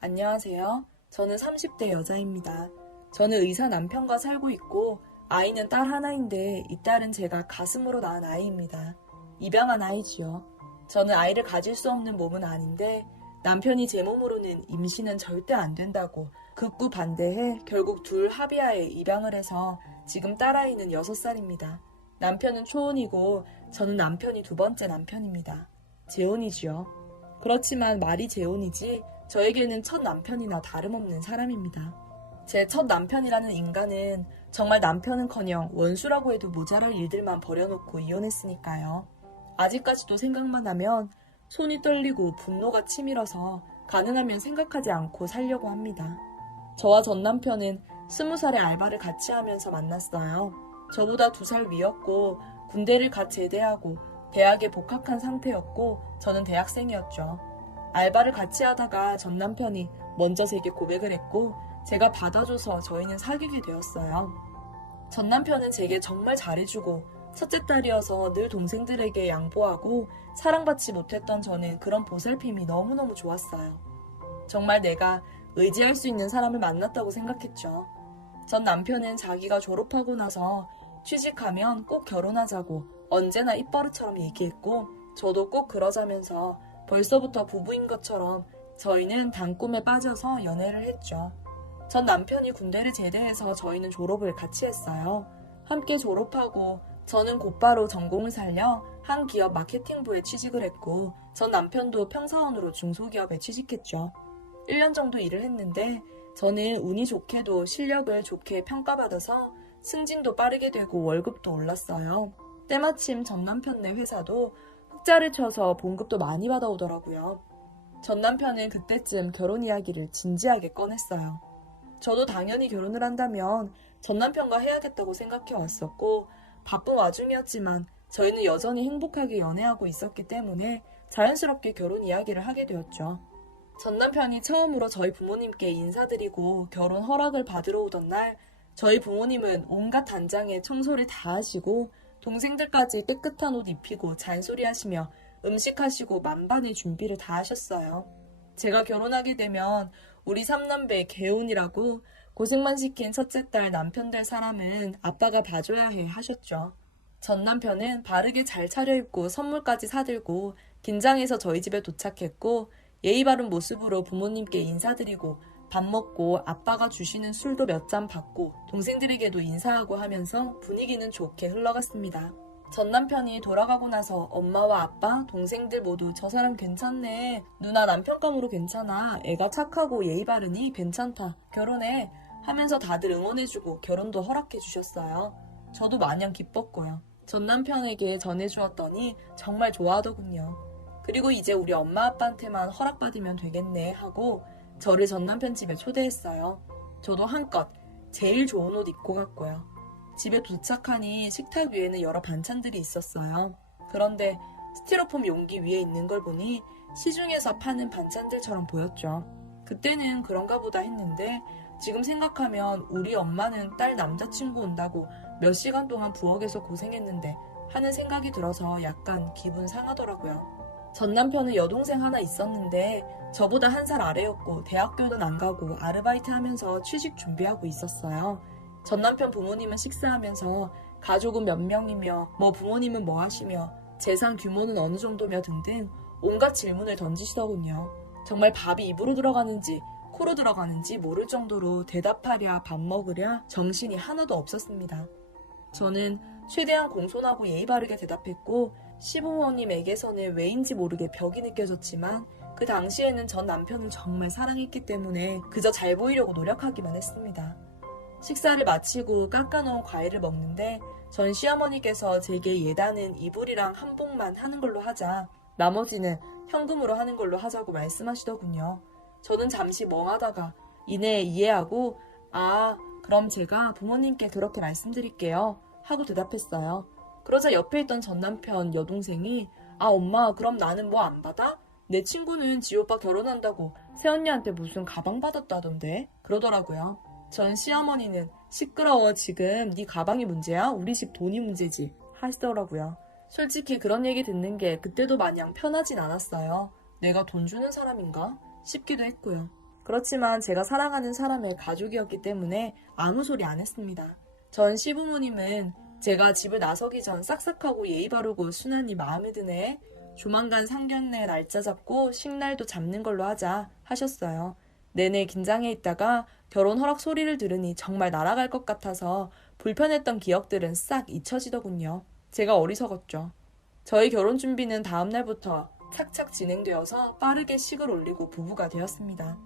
안녕하세요. 저는 30대 여자입니다. 저는 의사 남편과 살고 있고 아이는 딸 하나인데 이 딸은 제가 가슴으로 낳은 아이입니다. 입양한 아이지요. 저는 아이를 가질 수 없는 몸은 아닌데 남편이 제 몸으로는 임신은 절대 안 된다고 극구 반대해 결국 둘 합의하에 입양을 해서 지금 딸아이는 6살입니다. 남편은 초혼이고 저는 남편이 두 번째 남편입니다. 재혼이지요. 그렇지만 말이 재혼이지 저에게는 첫 남편이나 다름없는 사람입니다. 제 첫 남편이라는 인간은 정말 남편은커녕 원수라고 해도 모자랄 일들만 버려놓고 이혼했으니까요. 아직까지도 생각만 하면 손이 떨리고 분노가 치밀어서 가능하면 생각하지 않고 살려고 합니다. 저와 전 남편은 20살에 알바를 같이 하면서 만났어요. 저보다 2살 위였고 군대를 갓 제대하고 대학에 복학한 상태였고 저는 대학생이었죠. 알바를 같이 하다가 전 남편이 먼저 제게 고백을 했고 제가 받아줘서 저희는 사귀게 되었어요. 전 남편은 제게 정말 잘해주고 첫째 딸이어서 늘 동생들에게 양보하고 사랑받지 못했던 저는 그런 보살핌이 너무너무 좋았어요. 정말 내가 의지할 수 있는 사람을 만났다고 생각했죠. 전 남편은 자기가 졸업하고 나서 취직하면 꼭 결혼하자고 언제나 입버릇처럼 얘기했고 저도 꼭 그러자면서 벌써부터 부부인 것처럼 저희는 단꿈에 빠져서 연애를 했죠. 전 남편이 군대를 제대해서 저희는 졸업을 같이 했어요. 함께 졸업하고 저는 곧바로 전공을 살려 한 기업 마케팅부에 취직을 했고 전 남편도 평사원으로 중소기업에 취직했죠. 1년 정도 일을 했는데 저는 운이 좋게도 실력을 좋게 평가받아서 승진도 빠르게 되고 월급도 올랐어요. 때마침 전 남편네 회사도 흑자를 쳐서 봉급도 많이 받아오더라고요. 전 남편은 그때쯤 결혼 이야기를 진지하게 꺼냈어요. 저도 당연히 결혼을 한다면 전 남편과 해야겠다고 생각해 왔었고 바쁜 와중이었지만 저희는 여전히 행복하게 연애하고 있었기 때문에 자연스럽게 결혼 이야기를 하게 되었죠. 전 남편이 처음으로 저희 부모님께 인사드리고 결혼 허락을 받으러 오던 날 저희 부모님은 온갖 단장에 청소를 다 하시고 동생들까지 깨끗한 옷 입히고 잔소리하시며 음식하시고 만반의 준비를 다 하셨어요. 제가 결혼하게 되면 우리 삼남매 개운이라고 고생만 시킨 첫째 딸 남편 될 사람은 아빠가 봐줘야 해 하셨죠. 전 남편은 바르게 잘 차려입고 선물까지 사들고 긴장해서 저희 집에 도착했고 예의 바른 모습으로 부모님께 인사드리고 밥 먹고 아빠가 주시는 술도 몇 잔 받고 동생들에게도 인사하고 하면서 분위기는 좋게 흘러갔습니다. 전 남편이 돌아가고 나서 엄마와 아빠, 동생들 모두 저 사람 괜찮네. 누나 남편감으로 괜찮아. 애가 착하고 예의 바르니 괜찮다. 결혼해. 하면서 다들 응원해주고 결혼도 허락해주셨어요. 저도 마냥 기뻤고요. 전 남편에게 전해주었더니 정말 좋아하더군요. 그리고 이제 우리 엄마 아빠한테만 허락받으면 되겠네 하고 저를 전 남편 집에 초대했어요. 저도 한껏 제일 좋은 옷 입고 갔고요. 집에 도착하니 식탁 위에는 여러 반찬들이 있었어요. 그런데 스티로폼 용기 위에 있는 걸 보니 시중에서 파는 반찬들처럼 보였죠. 그때는 그런가 보다 했는데 지금 생각하면 우리 엄마는 딸 남자친구 온다고 몇 시간 동안 부엌에서 고생했는데 하는 생각이 들어서 약간 기분 상하더라고요. 전 남편은 여동생 하나 있었는데 저보다 1살 아래였고 대학교는 안 가고 아르바이트 하면서 취직 준비하고 있었어요. 전 남편 부모님은 식사하면서 가족은 몇 명이며 부모님은 뭐 하시며 재산 규모는 어느 정도며 등등 온갖 질문을 던지시더군요. 정말 밥이 입으로 들어가는지 코로 들어가는지 모를 정도로 대답하랴 밥 먹으랴 정신이 하나도 없었습니다. 저는 최대한 공손하고 예의 바르게 대답했고 시부모님에게서는 왜인지 모르게 벽이 느껴졌지만 그 당시에는 전 남편을 정말 사랑했기 때문에 그저 잘 보이려고 노력하기만 했습니다. 식사를 마치고 깎아놓은 과일을 먹는데 전 시어머니께서 제게 예단은 이불이랑 한복만 하는 걸로 하자 나머지는 현금으로 하는 걸로 하자고 말씀하시더군요. 저는 잠시 멍하다가 이내 이해하고 그럼 제가 부모님께 그렇게 말씀드릴게요 하고 대답했어요. 그러자 옆에 있던 전 남편 여동생이 엄마 그럼 나는 뭐 안 받아? 내 친구는 지 오빠 결혼한다고 새언니한테 무슨 가방 받았다던데 그러더라고요. 전 시어머니는 시끄러워 지금 네 가방이 문제야? 우리 집 돈이 문제지 하시더라고요. 솔직히 그런 얘기 듣는 게 그때도 마냥 편하진 않았어요. 내가 돈 주는 사람인가 싶기도 했고요. 그렇지만 제가 사랑하는 사람의 가족이었기 때문에 아무 소리 안 했습니다. 전 시부모님은 제가 집을 나서기 전 싹싹하고 예의 바르고 순하니 마음에 드네. 조만간 상견례 날짜 잡고 식날도 잡는 걸로 하자 하셨어요. 내내 긴장해 있다가 결혼 허락 소리를 들으니 정말 날아갈 것 같아서 불편했던 기억들은 싹 잊혀지더군요. 제가 어리석었죠. 저희 결혼 준비는 다음 날부터 착착 진행되어서 빠르게 식을 올리고 부부가 되었습니다.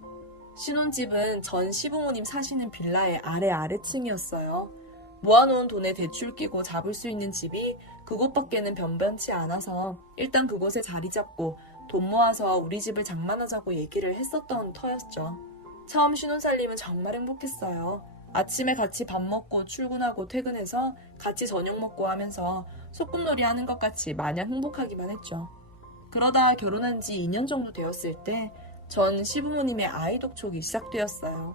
신혼집은 전 시부모님 사시는 빌라의 아래층이었어요. 모아놓은 돈에 대출 끼고 잡을 수 있는 집이 그곳밖에는 변변치 않아서 일단 그곳에 자리 잡고 돈 모아서 우리 집을 장만하자고 얘기를 했었던 터였죠. 처음 신혼살림은 정말 행복했어요. 아침에 같이 밥 먹고 출근하고 퇴근해서 같이 저녁 먹고 하면서 소꿉놀이 하는 것 같이 마냥 행복하기만 했죠. 그러다 결혼한 지 2년 정도 되었을 때 전 시부모님의 아이 독촉이 시작되었어요.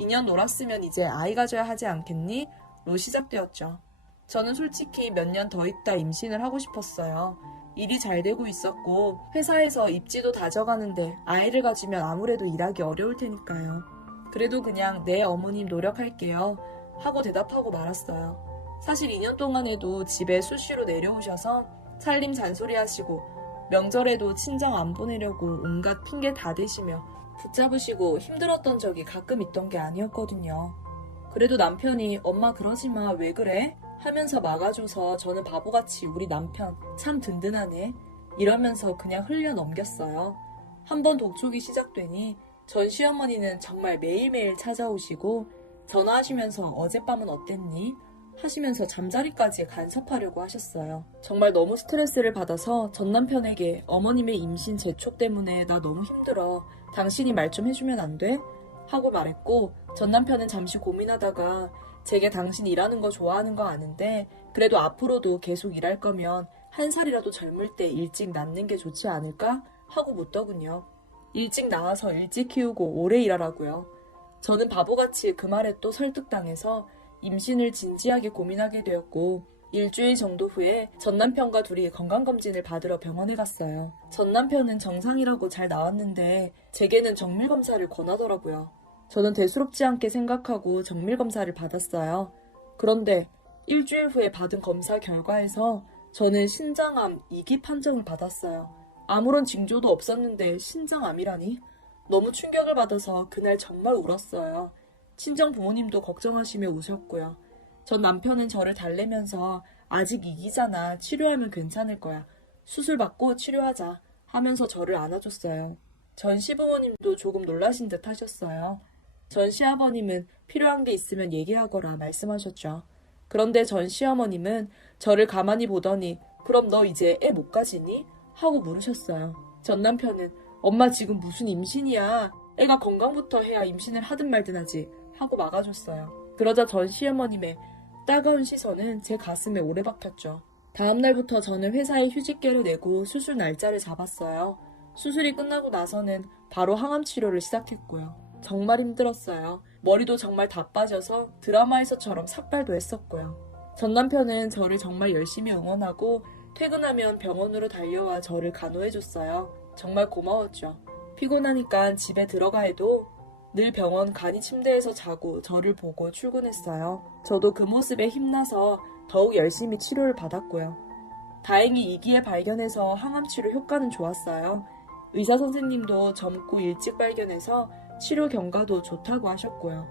2년 놀았으면 이제 아이 가져야 하지 않겠니? 로 시작되었죠. 저는 솔직히 몇 년 더 있다 임신을 하고 싶었어요. 일이 잘 되고 있었고 회사에서 입지도 다져가는데 아이를 가지면 아무래도 일하기 어려울 테니까요. 그래도 그냥 네 어머님 노력할게요 하고 대답하고 말았어요. 사실 2년 동안에도 집에 수시로 내려오셔서 살림 잔소리 하시고 명절에도 친정 안 보내려고 온갖 핑계 다 대시며 붙잡으시고 힘들었던 적이 가끔 있던 게 아니었거든요. 그래도 남편이 엄마 그러지마 왜 그래? 하면서 막아줘서 저는 바보같이 우리 남편 참 든든하네 이러면서 그냥 흘려 넘겼어요. 한번 독촉이 시작되니 전 시어머니는 정말 매일매일 찾아오시고 전화하시면서 어젯밤은 어땠니? 하시면서 잠자리까지 간섭하려고 하셨어요. 정말 너무 스트레스를 받아서 전 남편에게 어머님의 임신 재촉 때문에 나 너무 힘들어. 당신이 말 좀 해주면 안 돼? 하고 말했고 전 남편은 잠시 고민하다가 제게 당신 일하는 거 좋아하는 거 아는데 그래도 앞으로도 계속 일할 거면 한 살이라도 젊을 때 일찍 낳는 게 좋지 않을까? 하고 묻더군요. 일찍 낳아서 일찍 키우고 오래 일하라고요. 저는 바보같이 그 말에 또 설득당해서 임신을 진지하게 고민하게 되었고 일주일 정도 후에 전 남편과 둘이 건강검진을 받으러 병원에 갔어요. 전 남편은 정상이라고 잘 나왔는데 제게는 정밀검사를 권하더라고요. 저는 대수롭지 않게 생각하고 정밀검사를 받았어요. 그런데 일주일 후에 받은 검사 결과에서 저는 신장암 2기 판정을 받았어요. 아무런 징조도 없었는데 신장암이라니? 너무 충격을 받아서 그날 정말 울었어요. 친정 부모님도 걱정하시며 우셨고요. 전 남편은 저를 달래면서 아직 2기잖아. 치료하면 괜찮을 거야. 수술 받고 치료하자 하면서 저를 안아줬어요. 전 시부모님도 조금 놀라신 듯 하셨어요. 전 시아버님은 필요한 게 있으면 얘기하거라 말씀하셨죠. 그런데 전 시어머님은 저를 가만히 보더니 그럼 너 이제 애 못 가지니? 하고 물으셨어요. 전 남편은 엄마 지금 무슨 임신이야. 애가 건강부터 해야 임신을 하든 말든 하지 하고 막아줬어요. 그러자 전 시어머님의 따가운 시선은 제 가슴에 오래 박혔죠. 다음 날부터 저는 회사에 휴직계를 내고 수술 날짜를 잡았어요. 수술이 끝나고 나서는 바로 항암 치료를 시작했고요. 정말 힘들었어요. 머리도 정말 다 빠져서 드라마에서처럼 삭발도 했었고요. 전 남편은 저를 정말 열심히 응원하고 퇴근하면 병원으로 달려와 저를 간호해줬어요. 정말 고마웠죠. 피곤하니까 집에 들어가 해도 늘 병원 간이 침대에서 자고 저를 보고 출근했어요. 저도 그 모습에 힘나서 더욱 열심히 치료를 받았고요. 다행히 2기에 발견해서 항암치료 효과는 좋았어요. 의사 선생님도 젊고 일찍 발견해서 치료 경과도 좋다고 하셨고요.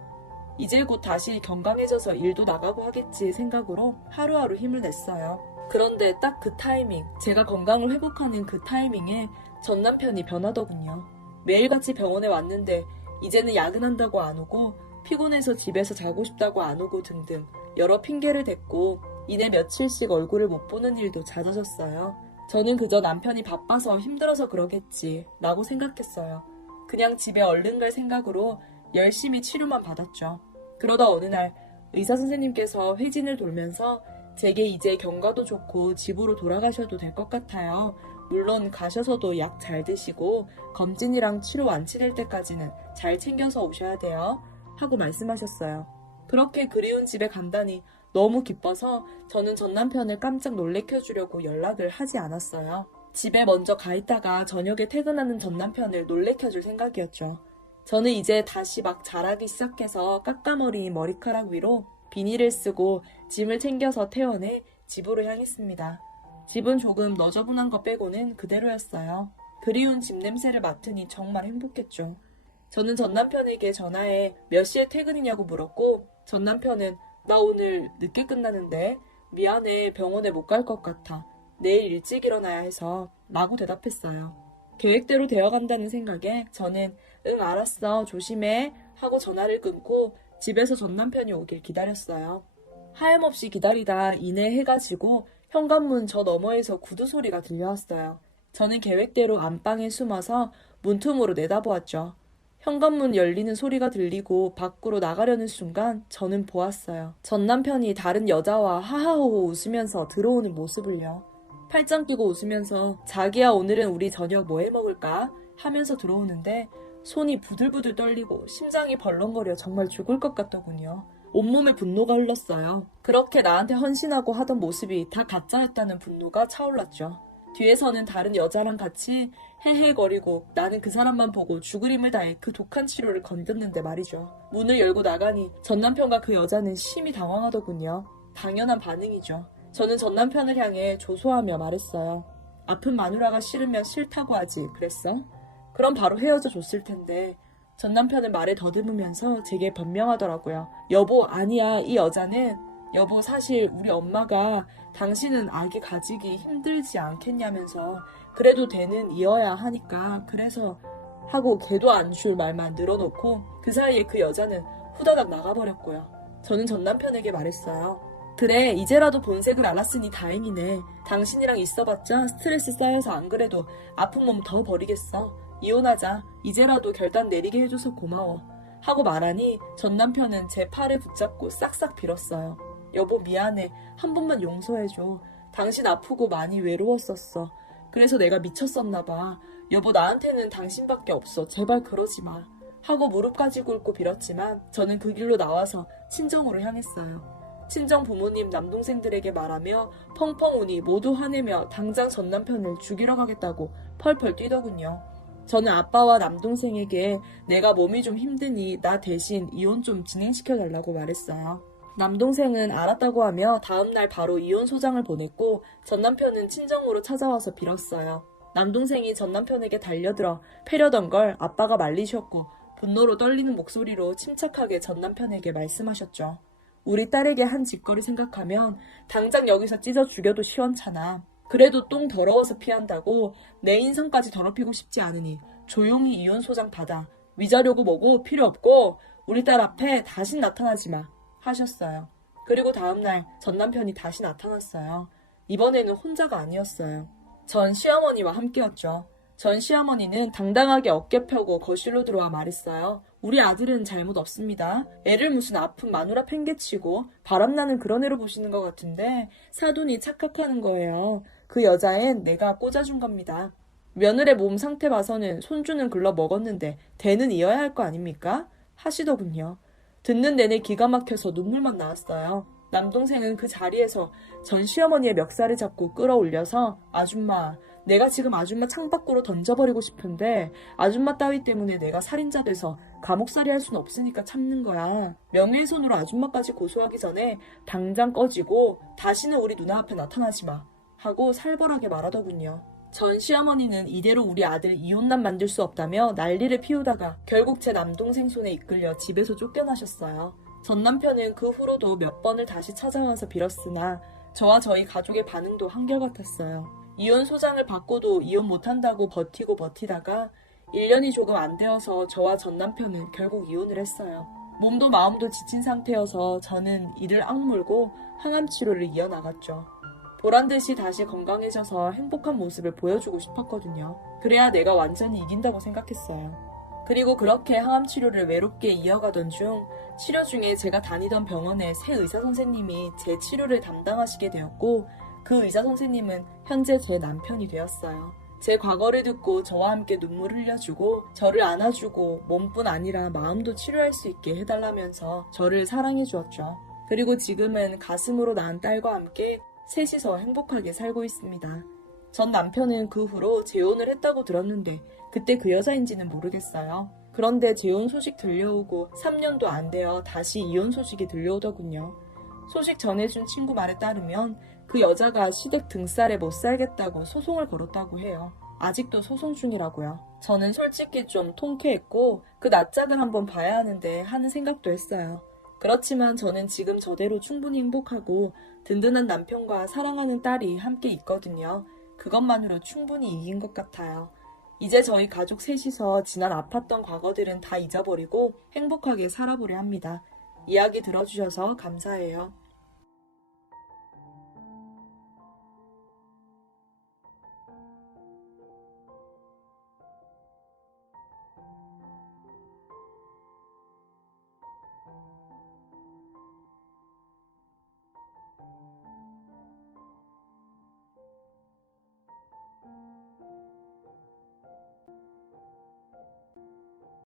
이제 곧 다시 건강해져서 일도 나가고 하겠지 생각으로 하루하루 힘을 냈어요. 그런데 딱 그 타이밍, 제가 건강을 회복하는 그 타이밍에 전 남편이 변하더군요. 매일같이 병원에 왔는데 이제는 야근한다고 안 오고 피곤해서 집에서 자고 싶다고 안 오고 등등 여러 핑계를 댔고 이내 며칠씩 얼굴을 못 보는 일도 잦아졌어요. 저는 그저 남편이 바빠서 힘들어서 그러겠지 라고 생각했어요. 그냥 집에 얼른 갈 생각으로 열심히 치료만 받았죠. 그러다 어느 날 의사 선생님께서 회진을 돌면서 제게 이제 경과도 좋고 집으로 돌아가셔도 될 것 같아요. 물론 가셔서도 약 잘 드시고 검진이랑 치료 완치될 때까지는 잘 챙겨서 오셔야 돼요. 하고 말씀하셨어요. 그렇게 그리운 집에 간다니 너무 기뻐서 저는 전 남편을 깜짝 놀래켜주려고 연락을 하지 않았어요. 집에 먼저 가 있다가 저녁에 퇴근하는 전 남편을 놀래켜줄 생각이었죠. 저는 이제 다시 막 자라기 시작해서 깎아머린 머리카락 위로 비닐을 쓰고 짐을 챙겨서 태워내 집으로 향했습니다. 집은 조금 너저분한 거 빼고는 그대로였어요. 그리운 집 냄새를 맡으니 정말 행복했죠. 저는 전 남편에게 전화해 몇 시에 퇴근이냐고 물었고 전 남편은 나 오늘 늦게 끝나는데 미안해 병원에 못 갈 것 같아. 내일 일찍 일어나야 해서 라고 대답했어요. 계획대로 되어간다는 생각에 저는 응 알았어 조심해 하고 전화를 끊고 집에서 전 남편이 오길 기다렸어요. 하염없이 기다리다 이내 해가 지고 현관문 저 너머에서 구두 소리가 들려왔어요. 저는 계획대로 안방에 숨어서 문틈으로 내다보았죠. 현관문 열리는 소리가 들리고 밖으로 나가려는 순간 저는 보았어요. 전 남편이 다른 여자와 하하호호 웃으면서 들어오는 모습을요. 팔짱 끼고 웃으면서 자기야 오늘은 우리 저녁 뭐 해먹을까? 하면서 들어오는데 손이 부들부들 떨리고 심장이 벌렁거려 정말 죽을 것 같더군요. 온몸에 분노가 흘렀어요. 그렇게 나한테 헌신하고 하던 모습이 다 가짜였다는 분노가 차올랐죠. 뒤에서는 다른 여자랑 같이 헤헤거리고 나는 그 사람만 보고 죽을 힘을 다해 그 독한 치료를 건졌는데 말이죠. 문을 열고 나가니 전 남편과 그 여자는 심히 당황하더군요. 당연한 반응이죠. 저는 전 남편을 향해 조소하며 말했어요. 아픈 마누라가 싫으면 싫다고 하지 그랬어? 그럼 바로 헤어져 줬을 텐데. 전 남편은 말을 더듬으면서 제게 변명하더라고요. 여보 아니야 이 여자는 여보 사실 우리 엄마가 당신은 아기 가지기 힘들지 않겠냐면서 그래도 되는 이어야 하니까 그래서 하고 걔도 안 줄 말만 늘어놓고 그 사이에 그 여자는 후다닥 나가버렸고요. 저는 전 남편에게 말했어요. 그래 이제라도 본색을 알았으니 다행이네. 당신이랑 있어봤자 스트레스 쌓여서 안 그래도 아픈 몸 더 버리겠어. 이혼하자. 이제라도 결단 내리게 해줘서 고마워. 하고 말하니 전 남편은 제 팔을 붙잡고 싹싹 빌었어요. 여보 미안해. 한 번만 용서해줘. 당신 아프고 많이 외로웠었어. 그래서 내가 미쳤었나 봐. 여보 나한테는 당신밖에 없어. 제발 그러지 마. 하고 무릎까지 꿇고 빌었지만 저는 그 길로 나와서 친정으로 향했어요. 친정 부모님 남동생들에게 말하며 펑펑 우니 모두 화내며 당장 전 남편을 죽이러 가겠다고 펄펄 뛰더군요. 저는 아빠와 남동생에게 내가 몸이 좀 힘드니 나 대신 이혼 좀 진행시켜달라고 말했어요. 남동생은 알았다고 하며 다음날 바로 이혼 소장을 보냈고 전 남편은 친정으로 찾아와서 빌었어요. 남동생이 전 남편에게 달려들어 패려던 걸 아빠가 말리셨고 분노로 떨리는 목소리로 침착하게 전 남편에게 말씀하셨죠. 우리 딸에게 한 짓거리 생각하면 당장 여기서 찢어 죽여도 시원찮아. 그래도 똥 더러워서 피한다고 내 인성까지 더럽히고 싶지 않으니 조용히 이혼 소장 받아. 위자료고 뭐고 필요 없고 우리 딸 앞에 다신 나타나지 마 하셨어요. 그리고 다음날 전 남편이 다시 나타났어요. 이번에는 혼자가 아니었어요. 전 시어머니와 함께였죠. 전 시어머니는 당당하게 어깨 펴고 거실로 들어와 말했어요. 우리 아들은 잘못 없습니다. 애를 무슨 아픈 마누라 팽개치고 바람나는 그런 애로 보시는 것 같은데 사돈이 착각하는 거예요. 그 여자엔 내가 꽂아준 겁니다. 며느리 몸 상태 봐서는 손주는 글러 먹었는데 대는 이어야 할 거 아닙니까? 하시더군요. 듣는 내내 기가 막혀서 눈물만 나왔어요. 남동생은 그 자리에서 전 시어머니의 멱살을 잡고 끌어올려서 아줌마 내가 지금 아줌마 창밖으로 던져버리고 싶은데 아줌마 따위 때문에 내가 살인자 돼서 감옥살이 할 수는 없으니까 참는 거야. 명예훼손으로 아줌마까지 고소하기 전에 당장 꺼지고 다시는 우리 누나 앞에 나타나지 마 하고 살벌하게 말하더군요. 전 시어머니는 이대로 우리 아들 이혼남 만들 수 없다며 난리를 피우다가 결국 제 남동생 손에 이끌려 집에서 쫓겨나셨어요. 전 남편은 그 후로도 몇 번을 다시 찾아와서 빌었으나 저와 저희 가족의 반응도 한결같았어요. 이혼 소장을 받고도 이혼 못한다고 버티다가 1년이 조금 안 되어서 저와 전 남편은 결국 이혼을 했어요. 몸도 마음도 지친 상태여서 저는 이를 악물고 항암 치료를 이어나갔죠. 보란듯이 다시 건강해져서 행복한 모습을 보여주고 싶었거든요. 그래야 내가 완전히 이긴다고 생각했어요. 그리고 그렇게 항암 치료를 외롭게 이어가던 중 치료 중에 제가 다니던 병원의 새 의사 선생님이 제 치료를 담당하시게 되었고 그 의사 선생님은 현재 제 남편이 되었어요. 제 과거를 듣고 저와 함께 눈물을 흘려주고 저를 안아주고 몸뿐 아니라 마음도 치료할 수 있게 해달라면서 저를 사랑해 주었죠. 그리고 지금은 가슴으로 낳은 딸과 함께 셋이서 행복하게 살고 있습니다. 전 남편은 그 후로 재혼을 했다고 들었는데 그때 그 여자인지는 모르겠어요. 그런데 재혼 소식 들려오고 3년도 안 되어 다시 이혼 소식이 들려오더군요. 소식 전해준 친구 말에 따르면 그 여자가 시댁 등살에 못 살겠다고 소송을 걸었다고 해요. 아직도 소송 중이라고요. 저는 솔직히 좀 통쾌했고 그 낯짝을 한번 봐야 하는데 하는 생각도 했어요. 그렇지만 저는 지금 저대로 충분히 행복하고 든든한 남편과 사랑하는 딸이 함께 있거든요. 그것만으로 충분히 이긴 것 같아요. 이제 저희 가족 셋이서 지난 아팠던 과거들은 다 잊어버리고 행복하게 살아보려 합니다. 이야기 들어주셔서 감사해요.